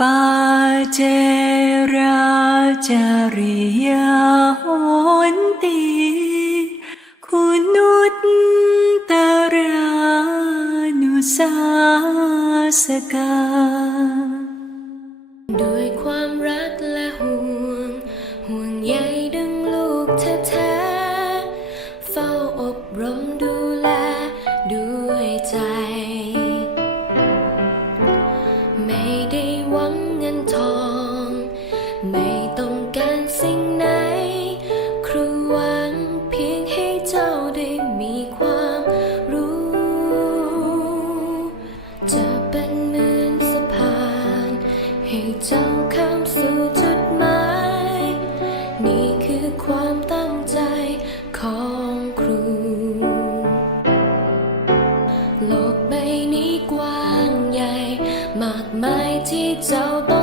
ปาเจราจาริยาโหนติคุณุตตรานุสาสกาด้วยความรักและห่วง ห่วงใยดังลูกแท้ หวังเงินทอง ไม่ต้องการสิ่งไหน ครูหวังเพียงให้เจ้าได้มีความรู้ จะเป็นเหมือนสะพาน ให้เจ้าข้ามสู่ โลก